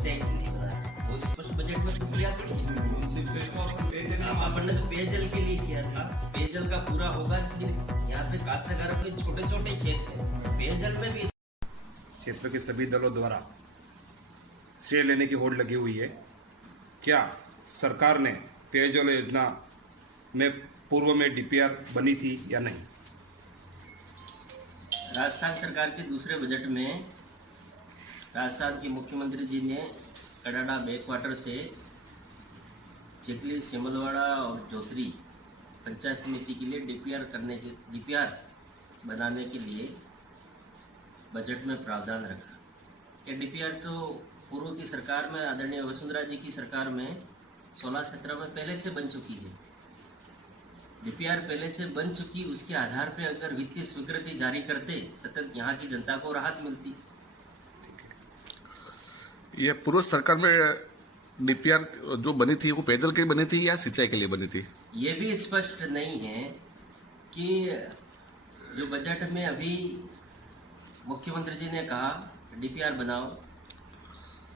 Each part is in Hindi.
सिंचाई के लिए बनाया, वो स्पष्ट बजट में तो किया था। अपन ने तो पेयजल के लिए किया था, पेयजल का पूरा होगा, लेकिन यहाँ पे काश्तकारों के छोटे छोटे खेत है, पेयजल में भी। क्षेत्र के सभी दलों द्वारा शेयर लेने की होड़ लगी हुई है। क्या सरकार ने पेयजल योजना में पूर्व में डीपीआर बनी थी या नहीं? राजस्थान सरकार के दूसरे बजट में राजस्थान के मुख्यमंत्री जी ने कडाडा बैकवाटर से चिखली, सिमलवाड़ा और जोतरी पंचायत समिति के लिए डीपीआर बनाने के लिए बजट में प्रावधान रखा। ये डीपीआर तो पूर्व की सरकार में, आदरणीय वसुंधरा जी की सरकार में 16-17 में पहले से बन चुकी है। डीपीआर पहले से बन चुकी, उसके आधार पे अगर वित्तीय स्वीकृति जारी करते तब यहाँ की जनता को राहत मिलती। ये पूर्व सरकार में डीपीआर जो बनी थी वो पेयजल के लिए बनी थी या सिंचाई के लिए बनी थी? ये भी स्पष्ट नहीं है कि जो बजट में अभी मुख्यमंत्री जी ने कहा डीपीआर बनाओ,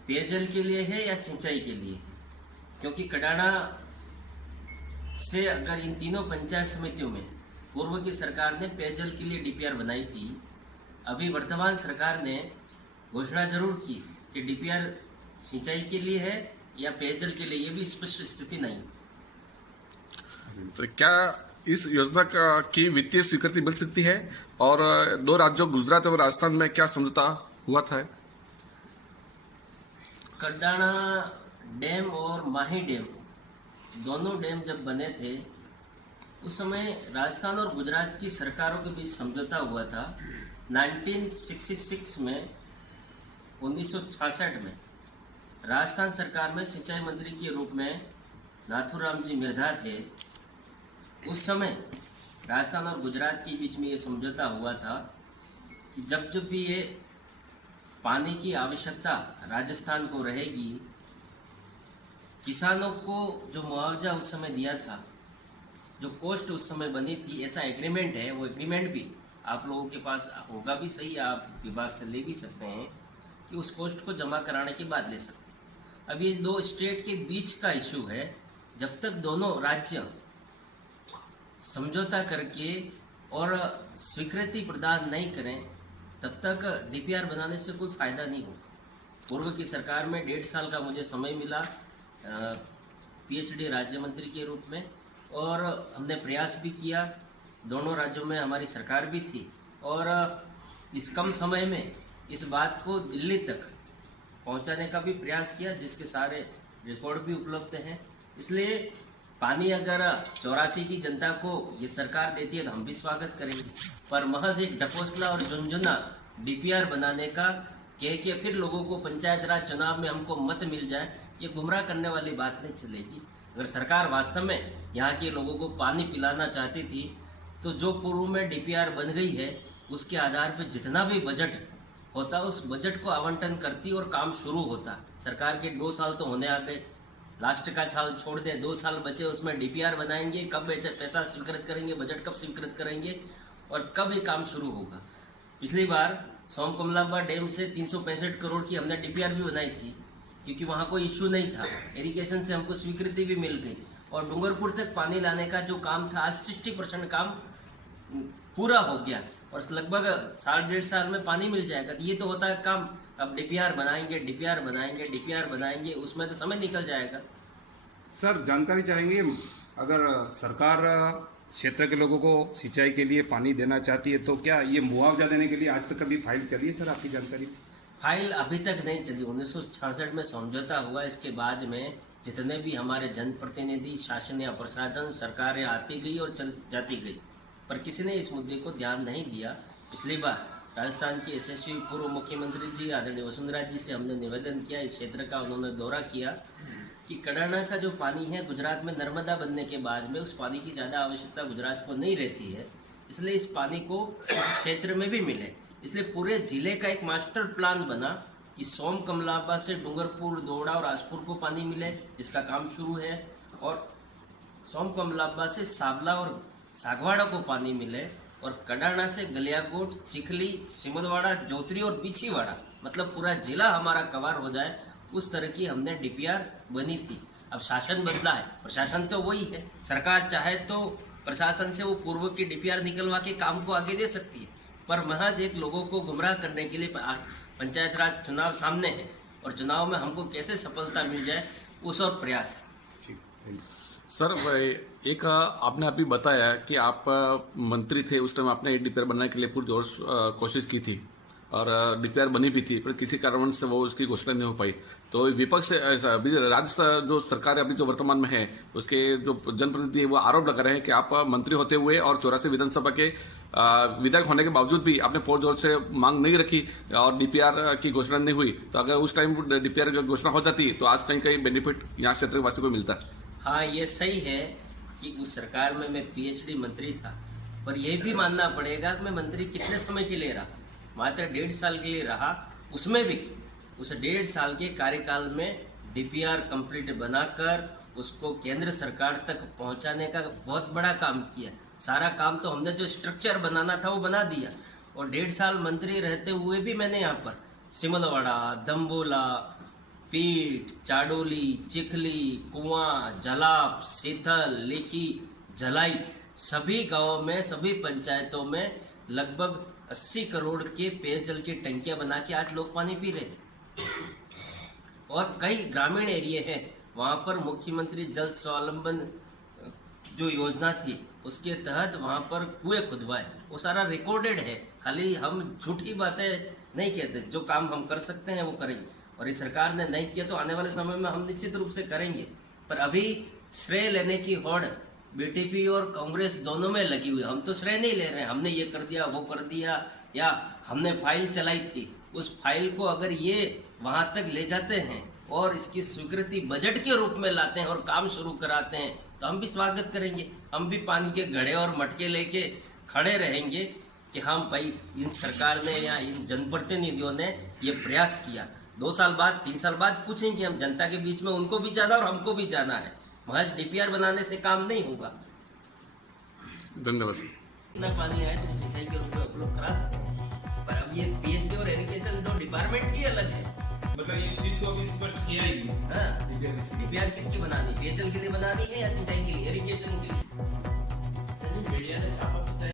पेयजल के लिए है या सिंचाई के लिए है। क्योंकि कडाडा से अगर इन तीनों पंचायत समितियों में पूर्व की सरकार ने पेयजल के लिए डीपीआर बनाई थी, अभी वर्तमान सरकार ने घोषणा जरूर की कि डीपीआर सिंचाई के लिए है या पेयजल के लिए, ये भी स्पष्ट स्थिति नहीं। तो क्या इस योजना की वित्तीय स्वीकृति मिल सकती है? और दो राज्यों गुजरात और राजस्थान में क्या समझौता हुआ था? कडाडा डैम और माही डैम, दोनों डैम जब बने थे उस समय राजस्थान और गुजरात की सरकारों के बीच समझौता हुआ था। 1966 में, 1966 में राजस्थान सरकार में सिंचाई मंत्री के रूप में नाथूराम जी मिर्धा थे। उस समय राजस्थान और गुजरात के बीच में ये समझौता हुआ था कि जब जब भी ये पानी की आवश्यकता राजस्थान को रहेगी, किसानों को जो मुआवजा उस समय दिया था, जो कॉस्ट उस समय बनी थी, ऐसा एग्रीमेंट है। वो एग्रीमेंट भी आप लोगों के पास होगा भी सही, आप विभाग से ले भी सकते हैं कि उस कॉस्ट को जमा कराने के बाद ले सकते हैं। अब ये दो स्टेट के बीच का इशू है। जब तक दोनों राज्य समझौता करके और स्वीकृति प्रदान नहीं करें तब तक डीपीआर बनाने से कोई फायदा नहीं होगा। पूर्व की सरकार में 1.5 साल का मुझे समय मिला पीएचडी राज्य मंत्री के रूप में, और हमने प्रयास भी किया। दोनों राज्यों में हमारी सरकार भी थी और इस कम समय में इस बात को दिल्ली तक पहुंचाने का भी प्रयास किया, जिसके सारे रिकॉर्ड भी उपलब्ध हैं। इसलिए पानी अगर 84 की जनता को ये सरकार देती है तो हम भी स्वागत करेंगे, पर महज एक ढकोसला और झुनझुना डीपीआर बनाने का कह के फिर लोगों को पंचायत राज चुनाव में हमको मत मिल जाए, ये गुमराह करने वाली बात नहीं चलेगी। अगर सरकार वास्तव में यहाँ के लोगों को पानी पिलाना चाहती थी तो जो पूर्व में डीपीआर बन गई है उसके आधार पर जितना भी बजट होता उस बजट को आवंटन करती और काम शुरू होता। सरकार के 2 साल तो होने आ गए, लास्ट का साल छोड़ दे, 2 साल बचे, उसमें डीपीआर बनाएंगे, कब पैसा स्वीकृत करेंगे, बजट कब स्वीकृत करेंगे और कब ये काम शुरू होगा। पिछली बार सोमकमलाबा डैम से 365 करोड़ की हमने डीपीआर भी बनाई थी, क्योंकि वहाँ कोई इश्यू नहीं था, इरिगेशन से हमको स्वीकृति भी मिल गई और डूंगरपुर तक पानी लाने का जो काम था, आज 60% काम पूरा हो गया और लगभग 1.5 साल में पानी मिल जाएगा। तो ये तो होता है काम। अब डीपीआर बनाएंगे, डीपीआर बनाएंगे, डीपीआर बनाएंगे, उसमें तो समय निकल जाएगा। सर, जानकारी चाहेंगे, अगर सरकार क्षेत्र के लोगों को सिंचाई के लिए पानी देना चाहती है तो क्या ये मुआवजा देने के लिए आज तक कभी फाइल चली है? सर, आपकी जानकारी? फाइल अभी तक नहीं चली। 1966 में समझौता हुआ, इसके बाद में जितने भी हमारे जनप्रतिनिधि, शासन या प्रशासन, सरकारें आती गई और चल जाती गई, पर किसी ने इस मुद्दे को ध्यान नहीं दिया। पिछली बार राजस्थान के यशस्वी पूर्व मुख्यमंत्री जी आदरणीय वसुंधरा जी से हमने निवेदन किया, इस क्षेत्र का उन्होंने दौरा किया कि कडाडा का जो पानी है गुजरात में नर्मदा बनने के बाद में उस पानी की ज़्यादा आवश्यकता गुजरात को नहीं रहती है, इसलिए इस पानी को क्षेत्र में भी मिले। इसलिए पूरे जिले का एक मास्टर प्लान बना कि सोम कमलाबा से डूंगरपुर, दोड़ा और आसपुर को पानी मिले, जिसका काम शुरू है, और सोम कमलाबा से साबला और सागवाड़ा को पानी मिले, और कडाडा से गलियाकोट, चिखली, सिमलवाड़ा, जोतरी और बिछीवाड़ा, मतलब पूरा जिला हमारा कवर हो जाए, उस तरह की हमने डीपीआर बनी थी। अब शासन बदला है, प्रशासन तो वही है। सरकार चाहे तो प्रशासन से वो पूर्व की डीपीआर निकलवा के काम को आगे दे सकती है, पर महज एक लोगों को गुमराह करने के लिए पंचायत राज चुनाव सामने है और चुनाव में हमको कैसे सफलता मिल जाए उस और प्रयास है। ठीक, थैंक यू। सर, एक आपने अभी बताया कि आप मंत्री थे, उस टाइम आपने एक डीपीआर बनाने के लिए पूरी जोर कोशिश की थी और डीपीआर बनी भी थी, पर किसी कारणवश से वो उसकी घोषणा नहीं हो पाई। तो विपक्ष अभी राज्य जो सरकार अभी जो वर्तमान में है, उसके जो जनप्रतिनिधि है वो आरोप लगा रहे हैं कि आप मंत्री होते हुए और 84 विधानसभा के विधायक होने के बावजूद भी आपने पूरी जोर से मांग नहीं रखी और डीपीआर की घोषणा नहीं हुई। तो अगर उस टाइम डीपीआर की घोषणा हो जाती तो आज कहीं कहीं बेनिफिट यहाँ क्षेत्र वासी को मिलता। हाँ, ये सही है कि उस सरकार में मैं पीएचडी मंत्री था, पर यह भी मानना पड़ेगा कि मैं मंत्री कितने समय के लिए रहा, मात्र 1.5 साल के लिए रहा। उसमें भी उस 1.5 साल के कार्यकाल में डीपीआर कंप्लीट बनाकर उसको केंद्र सरकार तक पहुंचाने का बहुत बड़ा काम किया। सारा काम तो हमने जो स्ट्रक्चर बनाना था वो बना दिया, और 1.5 साल मंत्री रहते हुए भी मैंने यहाँ पर सिमलवाड़ा, दम्बोला, पीठ, चाडोली, चिखली, कुआं, जलाप, सीथल, लेखी, झलाई सभी गांवों में, सभी पंचायतों में लगभग 80 करोड़ के पेयजल की टंकियां बना के आज लोग पानी पी रहे हैं। और कई ग्रामीण एरिया हैं वहां पर मुख्यमंत्री जल स्वावलंबन जो योजना थी उसके तहत वहां पर कुएं खुदवाए, वो सारा रिकॉर्डेड है। खाली हम झूठी बातें नहीं कहते, जो काम हम कर सकते हैं वो करेंगे, और इस सरकार ने नहीं किया तो आने वाले समय में हम निश्चित रूप से करेंगे। पर अभी श्रेय लेने की होड़ बीटीपी और कांग्रेस दोनों में लगी हुई। हम तो श्रेय नहीं ले रहे हैं, हमने ये कर दिया, वो कर दिया, या हमने फाइल चलाई थी, उस फाइल को अगर ये वहां तक ले जाते हैं और इसकी स्वीकृति बजट के रूप में लाते हैं और काम शुरू कराते हैं तो हम भी स्वागत करेंगे। हम भी पानी के घड़े और मटके लेके खड़े रहेंगे कि हाँ भाई, इन सरकार ने या इन जनप्रतिनिधियों ने ये प्रयास किया। 2 साल बाद, 3 साल बाद पूछेंगे हम जनता के बीच में, उनको भी जाना और हमको भी जाना है। महज डीपीआर बनाने से काम नहीं होगा। धन्यवाद। इतना पानी आए तो सिंचाई के रूप में उपलब्ध करा सकते हैं, पर अब ये पीएचडी और इरिगेशन जो डिपार्टमेंट ही अलग है। मतलब इस चीज को अभी स्पष्ट किया ही नहीं। हाँ, डीपीआर किसकी बनानी, पेयजल के लिए बनानी है या सिंचाई के लिए, इरिगेशन के लिए? मीडिया ने छापा तो